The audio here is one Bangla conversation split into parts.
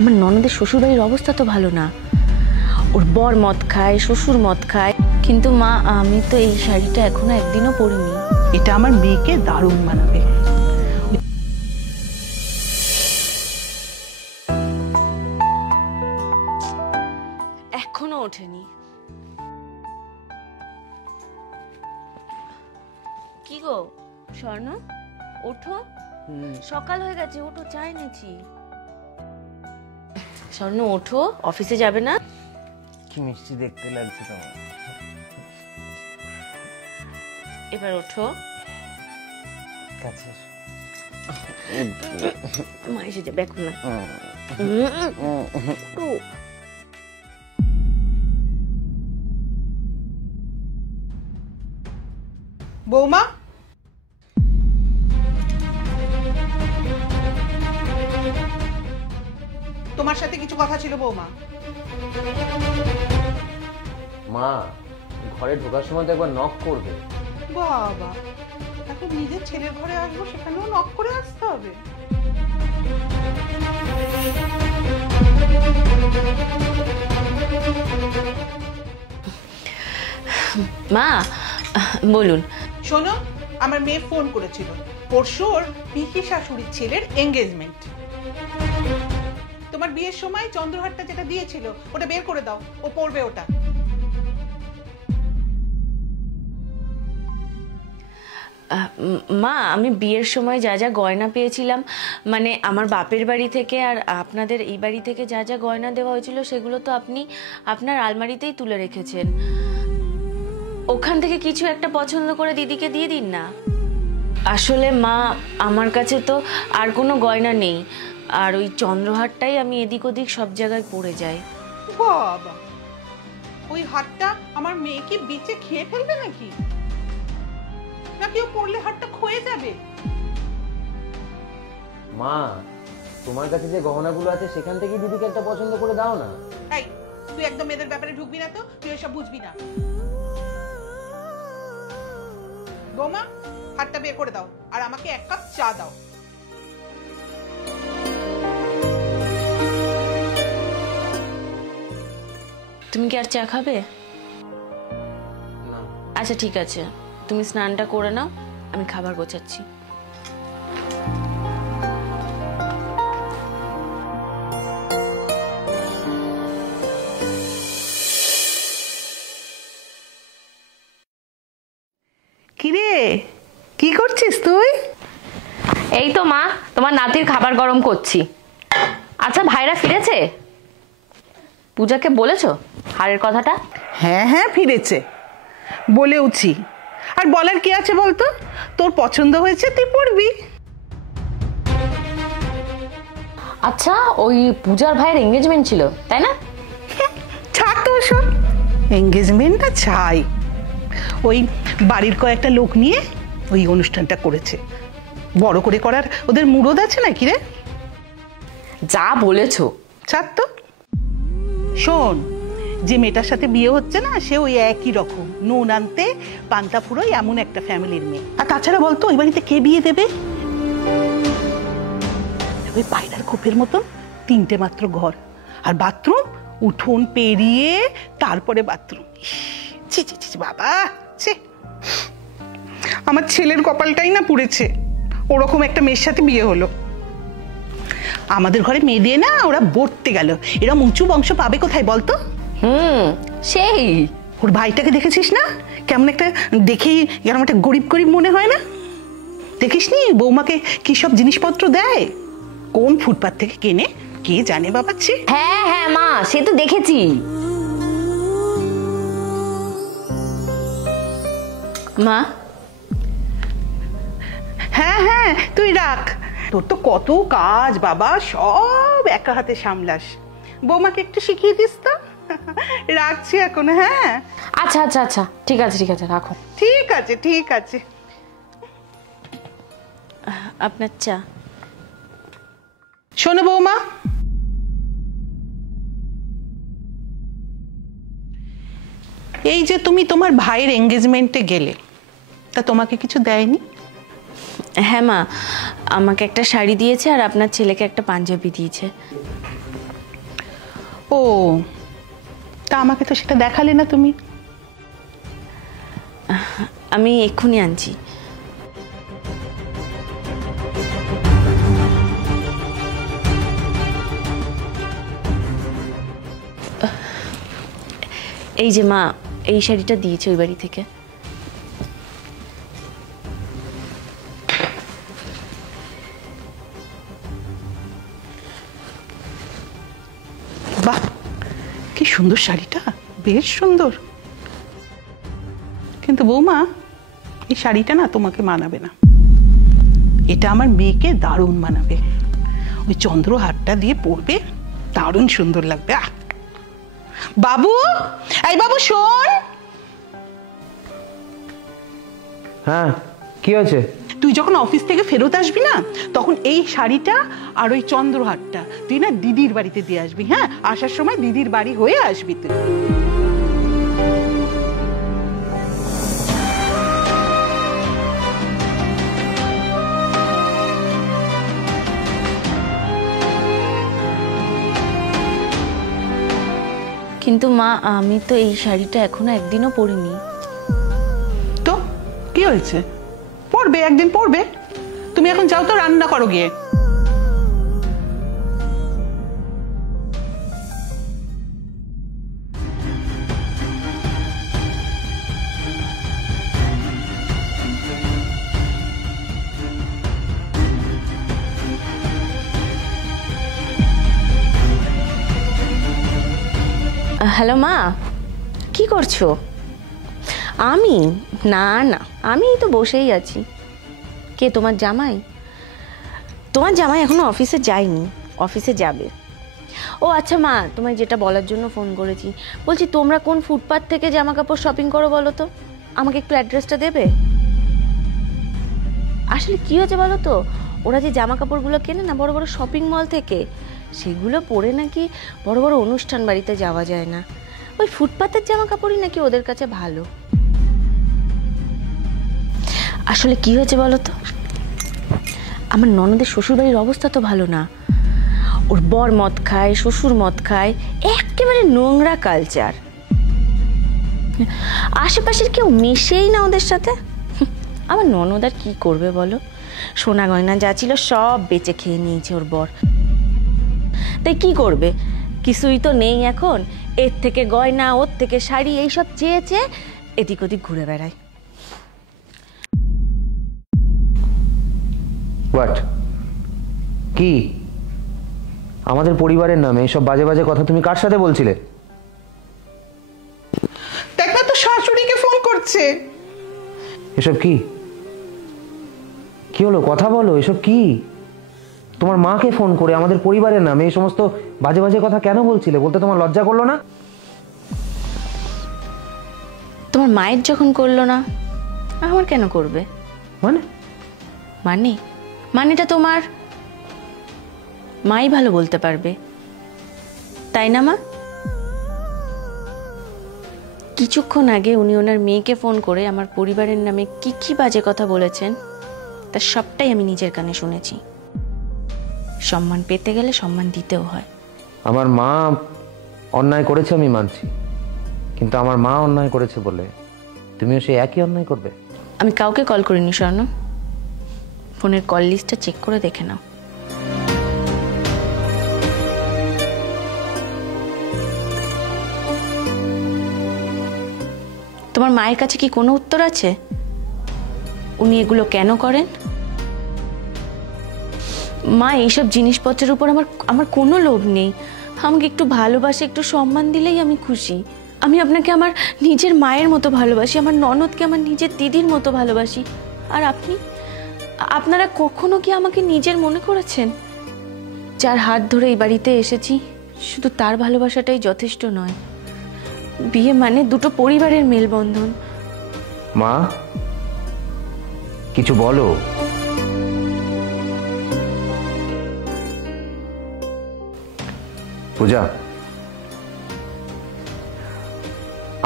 আমার ননদের শ্বশুরবাড়ির অবস্থা তো ভালো না, ওর বর মদ খায়, শ্বশুর মদ খায়। কিন্তু মা, আমি তো এই শাড়িটা এখনো একদিনও পরিনি। এটা আমার মেয়েকে দারুণ মানাবে। এখনো ওঠেনি। কি গো স্বর্ণ, ওঠো, সকাল হয়ে গেছে, ওঠো, চা এনেছি। স্বর্ণ ওঠো, অফিসে যাবে না? কি মিষ্টি দেখতে লাগছে তোমার। এবার ওঠো। কাছে মা এসে যাবে এখন না। বৌমা, তোমার সাথে কিছু কথা ছিল বৌমা। মা, ঘরে ঢোকার সময় তো একবার নক করবে। বাবা, এখন নিজের ছেলের ঘরে আসবো, সেখানেও নক করে আসতে হবে? মা বলুন। শোনো, আমার মেয়ে ফোন করেছিল, পরশু ওর পিসি শাশুড়ির ছেলের এঙ্গেজমেন্ট। তোমার বিয়ের সময় চন্দ্রহারটা যেটা দিয়েছিল ওটা বের করে দাও, ও পরবে ওটা। মা, আমি বিয়ের সময় যা যা গয়না পেয়েছিলাম, মানে আমার বাপের বাড়ি থেকে আর আপনাদের এই বাড়ি থেকে যা যা গয়না দেওয়া হয়েছিল, সেগুলো তো আপনি আপনার আলমারিতেই তুলে রেখেছেন। ওখান থেকে কিছু একটা পছন্দ করে দিদিকে দিয়ে দিন না। আসলে মা, আমার কাছে তো আর কোনো গয়না নেই, আর ওই চন্দ্রহারটাই আমি এদিক ওদিক সব জায়গায় পড়ে যাই। বাবা, ওই হারটা আমার মেয়ে কি বিচে খেয়ে ফেলবে নাকি? নাকি ও পরলে হারটা ক্ষয়ে যাবে? মা, তোমার কাছে যে গহনাগুলো আছে সেখান থেকে দিদিকে একটা পছন্দ করে দাও না। এই, তুই একদম এদের ব্যাপারে ঢুকবি না তো, তুই এসব বুঝবি না। বৌমা, হারটা বের করে দাও আর আমাকে এক কাপ চা দাও। তুমি কি আর চা খাবে? না। আচ্ছা ঠিক আছে, তুমি স্নানটা করে নাও, আমি খাবার গোছাচ্ছি। কিরে, কি করছিস তুই? এই তো মা, তোমার নাতির খাবার গরম করছি। আচ্ছা, ভাইরা ফিরেছে? পূজাকে বলেছো হারের কথাটা? হ্যাঁ হ্যাঁ, ফিরেছে, বলেওছি। আর বলার কি আছে বলতো, তোর পছন্দ হয়েছে, তুই পড়বি। আচ্ছা, ওই পূজার ভাইয়ের এঙ্গেজমেন্ট ছিল, তাই না? ছাড় তো সব, এঙ্গেজমেন্টটা চাই। ওই বাড়ির কয়েকটা লোক নিয়ে ওই অনুষ্ঠানটা করেছে, বড় করে করার ওদের মুরদ আছে নাকি রে? যা বলেছো। ছাড় তো। শোন, যে মেয়েটার সাথে বিয়ে হচ্ছে না, সে ওই একই রকম নুন আনতে পান্তা ফুরোয় এমন একটা ফ্যামিলির মেয়ে। আর তাছাড়া বলতো, ওই বাড়িতে কে বিয়ে দেবে? ওই পায়রার খোপের মতন 3টে মাত্র ঘর, আর বাথরুম উঠোন পেরিয়ে তারপরে বাথরুম। ছি ছি ছি বাবা, ছি। আমার ছেলের কপালটাই না পুড়েছে, ওরকম একটা মেয়ের সাথে বিয়ে হলো। আমাদের ঘরে মেয়ে দিয়ে না ওরা বর্তে গেল। এরকম উঁচু বংশ পাবে কোথায় বলতো? সেই ওর ভাইটাকে দেখেছিস না, কেমন একটা দেখেই কেমন একটা গরিব গরিব মনে হয় না? দেখিসনি বৌমাকে কি সব জিনিসপত্র দেয়, কোন ফুটপাত থেকে কেনে কে জানে বাবাচ্ছি। হ্যাঁ হ্যাঁ মা, সে তো দেখেছি। মা, হ্যাঁ হ্যাঁ, তুই রাখ, তোর তো কত কাজ বাবা, সব একা হাতে সামলাস। বৌমাকে একটু শিখিয়ে দিস তো। রাখছি এখন, হ্যাঁ? আচ্ছা আচ্ছা আচ্ছা, ঠিক আছে ঠিক আছে, রাখো। ঠিক আছে ঠিক আছে। আপনার চা। শোনো বৌমা, এই যে তুমি তোমার ভাইয়ের এঙ্গেজমেন্টে গেলে, তা তোমাকে কিছু দেয়নি? হ্যাঁ মা, আমাকে একটা শাড়ি দিয়েছে আর আপনার ছেলেকে একটা পাঞ্জাবি দিয়েছে। ও, তা আমাকে তো সেটা দেখালে না তুমি। আমি এক্ষুনি আনছি। এই যে মা, এই শাড়িটা দিয়েছে ওই বাড়ি থেকে। বাহ, কি সুন্দর শাড়িটা, বেশ সুন্দর। কিন্তু বৌমা, এই শাড়িটা না তোমাকে মানাবে না, এটা আমার মেয়েকে দারুণ মানাবে। ওই চন্দ্রহারটা দিয়ে পরবে, দারুণ সুন্দর লাগবে। বাবু, এই বাবু শোন। হ্যাঁ, কি হয়েছে? তুই যখন অফিস থেকে ফেরত আসবি না, তখন এই শাড়িটা আর ওই চন্দ্রহারটা তুই না দিদির বাড়িতে দিয়ে আসবি। হ্যাঁ, আসার সময় দিদির বাড়ি হয়ে আসবি তুই। কিন্তু মা, আমি তো এই শাড়িটা এখনো একদিনও পরিনি। তো কি হয়েছে, পরবে, একদিন পরবে। তুমি এখন যাও তো, রান্না করো গিয়ে। হ্যালো মা, কি করছো? আমি না না, আমি তো বসেই আছি। কে, তোমার জামাই? তোমার জামাই এখনো অফিসে যায়নি, অফিসে যাবে। ও আচ্ছা মা, তোমায় যেটা বলার জন্য ফোন করেছি, বলছি তোমরা কোন ফুটপাথ থেকে জামা কাপড় শপিং করো বলো তো? আমাকে একটু অ্যাড্রেসটা দেবে? আসলে কি হয়েছে বলো তো, ওরা যে জামা কাপড়গুলো কেনে না বড় বড় শপিং মল থেকে, সেগুলো পরে নাকি বড় বড় অনুষ্ঠান বাড়িতে যাওয়া যায় না। ওই ফুটপাতের জামা কাপড়ই নাকি ওদের কাছে ভালো। আসলে কি হয়েছে বলো তো, আমার ননদের শ্বশুরবাড়ির অবস্থা তো ভালো না। ওর বর মদ খায়, শ্বশুর মদ খায়, একেবারে নোংরা কালচার। আশেপাশের কেউ মিশেই না ওদের সাথে। আমার ননদ আর কি করবে বলো, সোনা গয়না যা ছিল সব বেচে খেয়ে নিয়েছে ওর বর। তাই কি করবে, কিছুই তো নেই এখন। এর থেকে গয়না, ওর থেকে শাড়ি, এইসব চেয়ে চেয়ে এদিক ওদিক ঘুরে বেড়ায়। হোয়াট? কি আমাদের পরিবারের নামে এসব বাজে বাজে কথা তুমি কার সাথে বলছিলে? দেখ না, তো শাশুড়িকে ফোন করছে। এসব কি কি হলো, কথা বলো। এসব কি? তোমার মাকে ফোন করে আমাদের পরিবারের নামে এই সমস্ত বাজে বাজে কথা কেন বলছিলে? বলতে তোমার লজ্জা করলো না? তোমার মায়ের যখন করলো না, আমার কেন করবে? মানে মানে মানেটা তোমার মাই ভালো বলতে পারবে, তাই না মা? কিছুক্ষণ আগে উনি ওনার মেয়েকে ফোন করে আমার পরিবারের নামে কি কি বাজে কথা বলেছেন, তার সবটাই আমি নিজের কানে শুনেছি। সম্মান পেতে গেলে সম্মান দিতেও হয়। আমার মা অন্যায় করেছে আমি মানছি, কিন্তু আমার মা অন্যায় করেছে বলে তুমিও সেই একই অন্যায় করবে? আমি কাউকে কল করিনি স্বর্ণ, ফোনের কল লিস্টটা চেক করে দেখে নাও। তোমার মায়ের কাছে কি কোনো উত্তর আছে উনি এগুলো কেন করেন? মা, এইসব জিনিসপত্রের উপর আমার কোনো লোভ নেই। আমাকে একটু ভালোবাসে, একটু সম্মান দিলেই আমি খুশি। আমি আপনাকে আমার নিজের মায়ের মতো ভালোবাসি, আমার ননদকে আমার নিজের দিদির মতো ভালোবাসি। আর আপনারা কখনো কি আমাকে নিজের মনে করেছেন? যার হাত ধরে এই বাড়িতে এসেছি, শুধু তার ভালোবাসাটাই যথেষ্ট নয়। বিয়ে মানে দুটো পরিবারের মেলবন্ধন। মা, কিছু বলো। পূজা,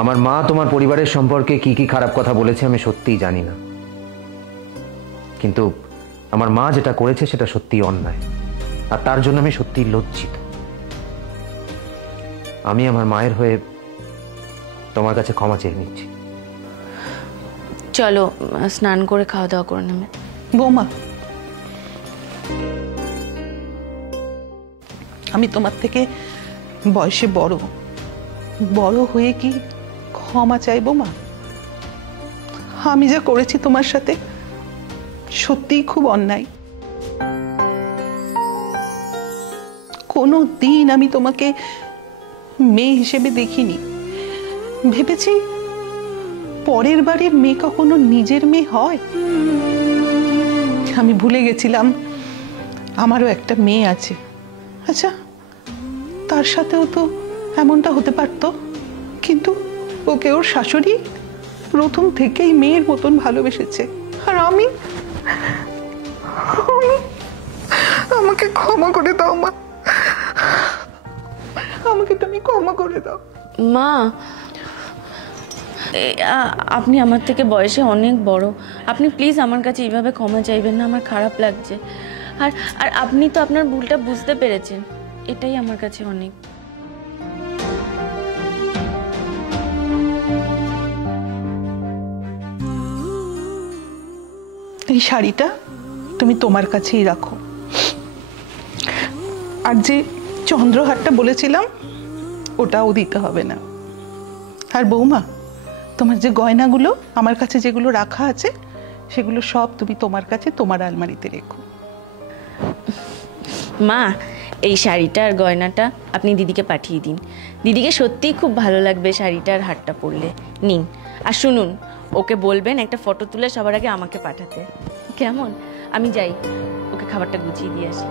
আমার মা তোমার পরিবারের সম্পর্কে কি কি খারাপ কথা বলেছে আমি সত্যিই জানি না, কিন্তু আমার মা যেটা করেছে সেটা সত্যিই অন্যায়, আর তার জন্য আমি সত্যিই লজ্জিত। আমি আমার মায়ের হয়ে তোমার কাছে ক্ষমা চেয়ে নিচ্ছি। চলো স্নান করে খাওয়া দাওয়া করে নেবে। বৌমা, আমি তোমার থেকে বয়সে বড়, বড় হয়ে কি ক্ষমা চাইবো মা? আমি যা করেছি তোমার সাথে সত্যিই খুব অন্যায়। কোনো দিন আমি তোমাকে মেয়ে হিসেবে দেখিনি। ভেবেছি পরের বাড়ির মেয়ে কখনো নিজের মেয়ে হয়। আমি ভুলে গেছিলাম আমারও একটা মেয়ে আছে। আচ্ছা, তার সাথেও তো এমনটা হতে পারতো, কিন্তু ওকে ওর শাশুড়ি প্রথম থেকেই মেয়ের মতন ভালোবেসেছে। আর আমাকে ক্ষমা করে দাও মা, আমাকে তুমি ক্ষমা করে দাও। মা, আপনি আমার থেকে বয়সে অনেক বড়, আপনি প্লিজ আমার কাছে এইভাবে ক্ষমা চাইবেন না, আমার খারাপ লাগছে। আর আর আপনি তো আপনার ভুলটা বুঝতে পেরেছেন, এটাই আমার কাছে অনেক। এই শাড়িটা তুমি তোমার কাছেই রাখো। আর যে চন্দ্রহারটা বলেছিলাম ওটাও দিতে হবে না। আর বৌমা, তোমার যে গয়নাগুলো আমার কাছে যেগুলো রাখা আছে সেগুলো সব তুমি তোমার কাছে তোমার আলমারিতে রেখো। মা, এই শাড়িটা আর গয়নাটা আপনি দিদিকে পাঠিয়ে দিন। দিদিকে সত্যিই খুব ভালো লাগবে শাড়িটা আর হারটা পরলে। নিন, আর শুনুন, ওকে বলবেন একটা ফটো তুলে সবার আগে আমাকে পাঠাতে, কেমন? আমি যাই, ওকে খাবারটা গুছিয়ে দিয়ে আসি।